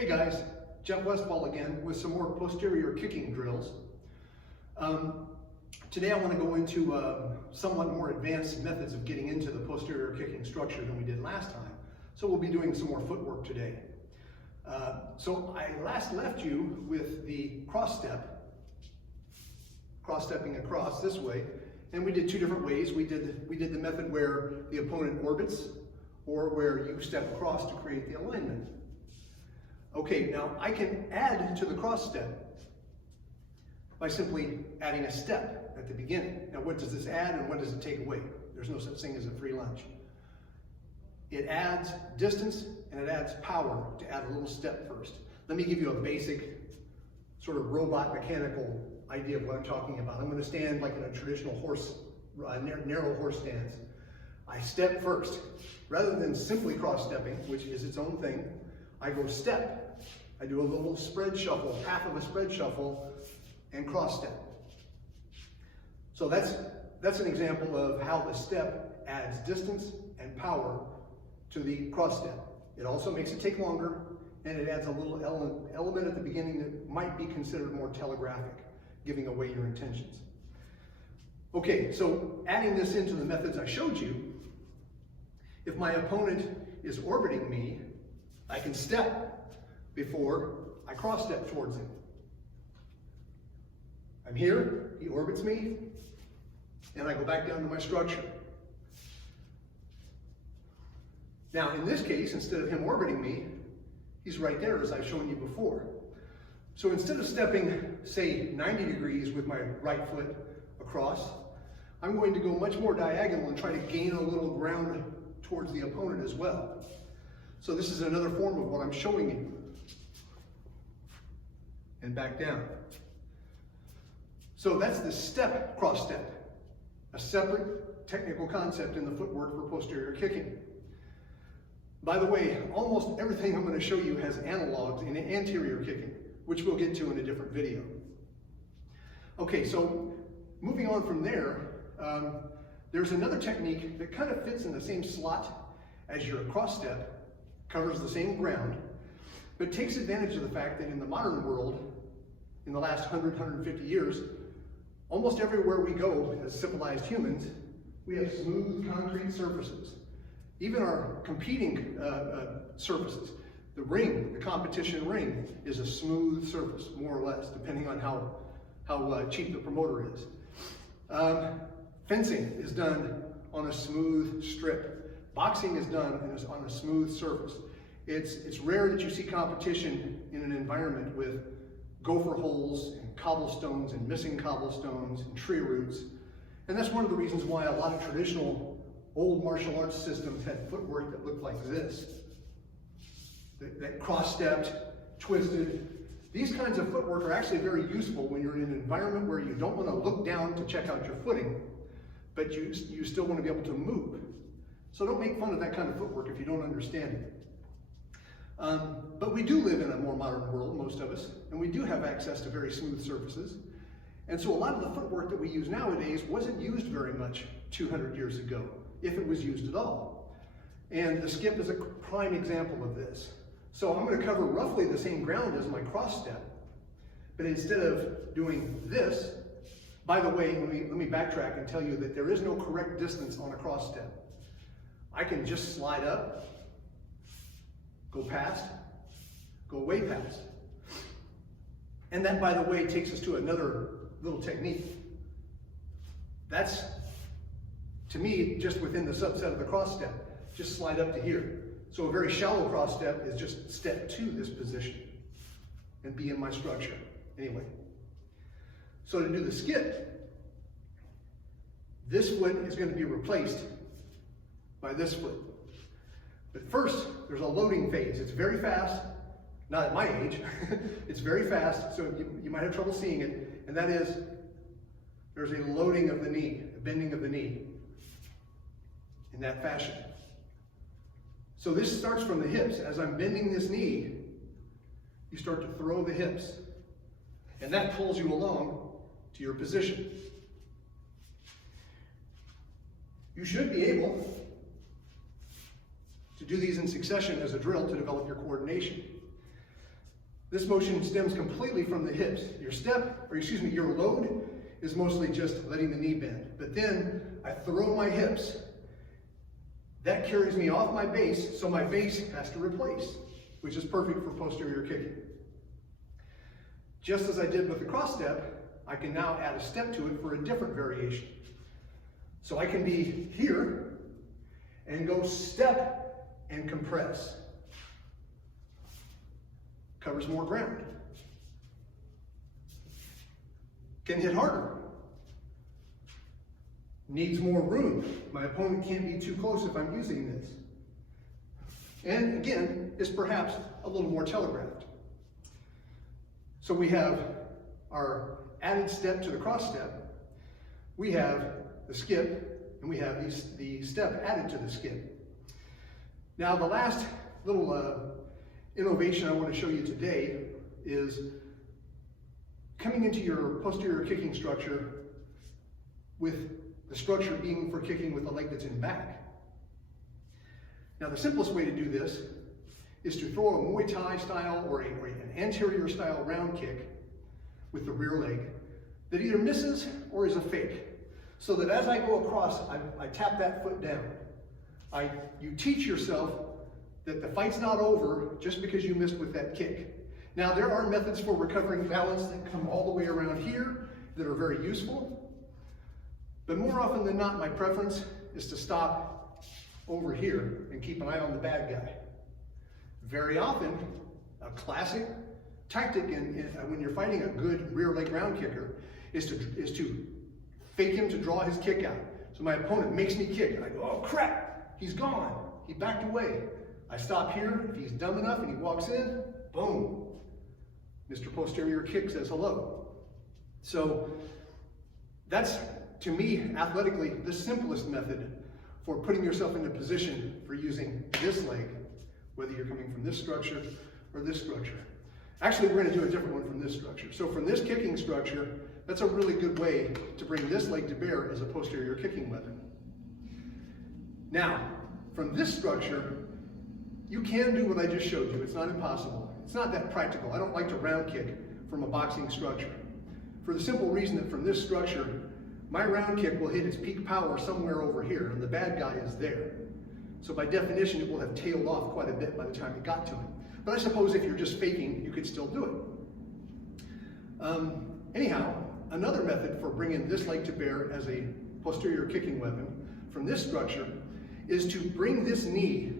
Hey guys, Jeff Westfall again with some more posterior kicking drills. Today I want to go into somewhat more advanced methods of getting into the posterior kicking structure than we did last time. So we'll be doing some more footwork today. So I last left you with the cross stepping across this way, and we did two different ways. We did the method where the opponent orbits, or where you step across to create the alignment. Okay, now I can add to the cross step by simply adding a step at the beginning. Now what does this add and what does it take away? There's no such thing as a free lunch. It adds distance and it adds power to add a little step first. Let me give you a basic sort of robot mechanical idea of what I'm talking about. I'm going to stand like in a traditional horse, narrow horse stance. I step first. Rather than simply cross stepping, which is its own thing, I go step. I do a little spread shuffle, half of a spread shuffle, and cross step. So that's an example of how the step adds distance and power to the cross step. It also makes it take longer, and it adds a little element at the beginning that might be considered more telegraphic, giving away your intentions. Okay, so adding this into the methods I showed you, if my opponent is orbiting me, I can step before I cross step towards him. I'm here, he orbits me, and I go back down to my structure. Now in this case, instead of him orbiting me, he's right there as I've shown you before. So instead of stepping, say, 90 degrees with my right foot across, I'm going to go much more diagonal and try to gain a little ground towards the opponent as well. So this is another form of what I'm showing you. And back down. So that's the step, cross step, a separate technical concept in the footwork for posterior kicking. By the way, almost everything I'm going to show you has analogs in anterior kicking, which we'll get to in a different video. Okay, so moving on from there, there's another technique that kind of fits in the same slot as your cross step, covers the same ground, but takes advantage of the fact that in the modern world, in the last 100, 150 years, almost everywhere we go as civilized humans, we have smooth concrete surfaces. Even our competing surfaces, the ring, the competition ring, is a smooth surface, more or less, depending on how cheap the promoter is. Fencing is done on a smooth strip. Boxing is done on a smooth surface. It's rare that you see competition in an environment with gopher holes and cobblestones and missing cobblestones and tree roots. And that's one of the reasons why a lot of traditional old martial arts systems had footwork that looked like this. That cross-stepped, twisted. These kinds of footwork are actually very useful when you're in an environment where you don't want to look down to check out your footing, but you still want to be able to move. So don't make fun of that kind of footwork if you don't understand it. But we do live in a more modern world, most of us, and we do have access to very smooth surfaces. And so a lot of the footwork that we use nowadays wasn't used very much 200 years ago, if it was used at all. And the skip is a prime example of this. So I'm going to cover roughly the same ground as my cross step, but instead of doing this, by the way, let me backtrack and tell you that there is no correct distance on a cross step. I can just slide up, go past, go way past. And that, by the way, takes us to another little technique. That's, to me, just within the subset of the cross step. Just slide up to here. So a very shallow cross step is just step to this position and be in my structure. Anyway, so to do the skip, this foot is going to be replaced by this foot. But first, there's a loading phase. It's very fast, not at my age. It's very fast, so you might have trouble seeing it. And that is, there's a loading of the knee, a bending of the knee in that fashion. So this starts from the hips. As I'm bending this knee, you start to throw the hips. And that pulls you along to your position. You should be able to do these in succession as a drill to develop your coordination. This motion stems completely from the hips. Your load is mostly just letting the knee bend. But then I throw my hips. That carries me off my base, so my base has to replace, which is perfect for posterior kicking. Just as I did with the cross step, I can now add a step to it for a different variation. So I can be here and go step and compress. Covers more ground. Can hit harder. Needs more room. My opponent can't be too close if I'm using this. And again, is perhaps a little more telegraphed. So we have our added step to the cross step. We have the skip, and we have the step added to the skip. Now the last little innovation I want to show you today is coming into your posterior kicking structure with the structure being for kicking with the leg that's in back. Now the simplest way to do this is to throw a Muay Thai style or an anterior style round kick with the rear leg that either misses or is a fake. So that as I go across, I tap that foot down. You teach yourself that the fight's not over just because you missed with that kick. Now there are methods for recovering balance that come all the way around here that are very useful. But more often than not, my preference is to stop over here and keep an eye on the bad guy. Very often, a classic tactic when you're fighting a good rear leg round kicker is to fake him to draw his kick out. So my opponent makes me kick, and I go, oh crap, he's gone. He backed away. I stop here. If he's dumb enough and he walks in, boom. Mr. Posterior kick says hello. So that's, to me, athletically, the simplest method for putting yourself into position for using this leg, whether you're coming from this structure or this structure. Actually, we're going to do a different one from this structure. So from this kicking structure, that's a really good way to bring this leg to bear as a posterior kicking weapon. Now, from this structure, you can do what I just showed you. It's not impossible. It's not that practical. I don't like to round kick from a boxing structure, for the simple reason that from this structure, my round kick will hit its peak power somewhere over here, and the bad guy is there. So by definition, it will have tailed off quite a bit by the time it got to him. But I suppose if you're just faking, you could still do it. Anyhow, another method for bringing this leg to bear as a posterior kicking weapon from this structure is to bring this knee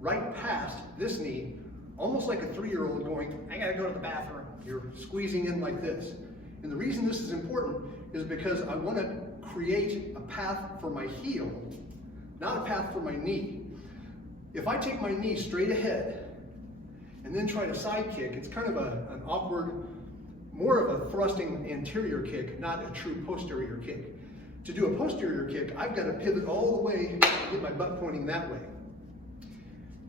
right past this knee, almost like a 3-year-old going, I gotta go to the bathroom. You're squeezing in like this. And the reason this is important is because I want to create a path for my heel, not a path for my knee. If I take my knee straight ahead and then try to side kick, it's kind of an awkward, more of a thrusting anterior kick, not a true posterior kick. To do a posterior kick, I've got to pivot all the way and get my butt pointing that way.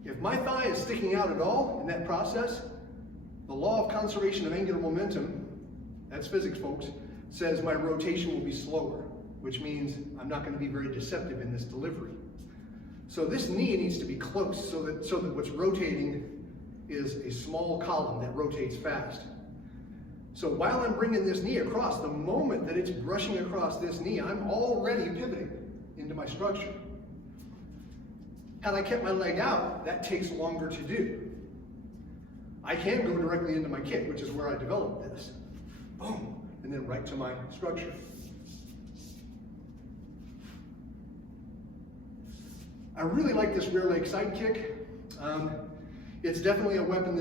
If my thigh is sticking out at all in that process, the law of conservation of angular momentum, that's physics, folks, says my rotation will be slower, which means I'm not going to be very deceptive in this delivery. So this knee needs to be close so that what's rotating is a small column that rotates fast. So while I'm bringing this knee across, the moment that it's brushing across this knee, I'm already pivoting into my structure. Had I kept my leg out, that takes longer to do. I can go directly into my kick, which is where I developed this. Boom, and then right to my structure. I really like this rear leg side kick. It's definitely a weapon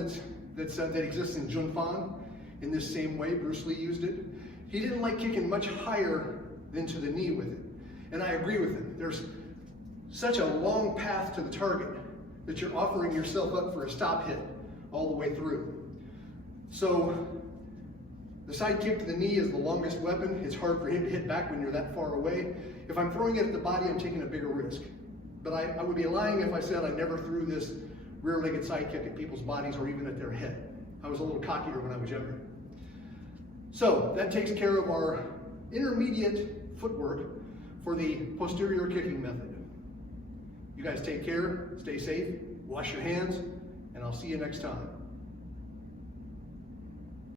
that exists in Jun Fan in this same way. Bruce Lee used it. He didn't like kicking much higher than to the knee with it. And I agree with him. There's such a long path to the target that you're offering yourself up for a stop hit all the way through. So the side kick to the knee is the longest weapon. It's hard for him to hit back when you're that far away. If I'm throwing it at the body, I'm taking a bigger risk. But I would be lying if I said I never threw this rear-legged side kick at people's bodies or even at their head. I was a little cockier when I was younger. So that takes care of our intermediate footwork for the posterior kicking method. You guys take care, stay safe, wash your hands, and I'll see you next time.